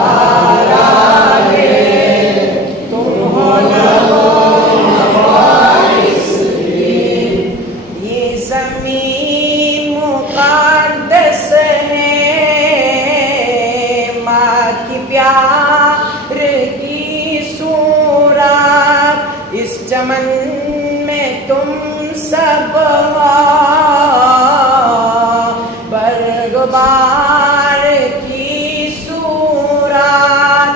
तुम्हारा है, तुम हो नगो इसकी। ये ज़मीन मुक़द्दस है, माँ की प्यार की सूरत, इस चमन में तुम सब हो, बरगुबार की सूरत,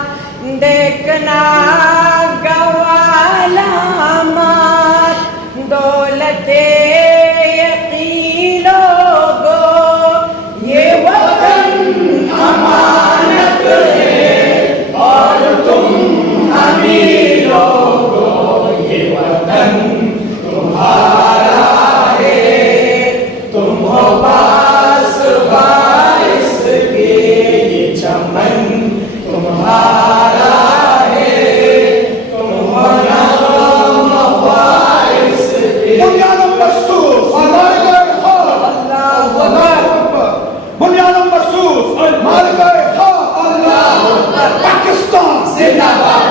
देखना गवाला मत, दौलते यकीनो गो, ये वतन अमानत है और तुम अमीरों को, ये वतन तुम्हारा है, तुम हो बास बारिश के, ये चमन तुम्हारा है, तुम हो नगम बारिश के। बुनियादम मखसूस अल्लाहु अकबर, बुनियादम मखसूस अल्लाहु अकबर, पाकिस्तान जिंदाबाद।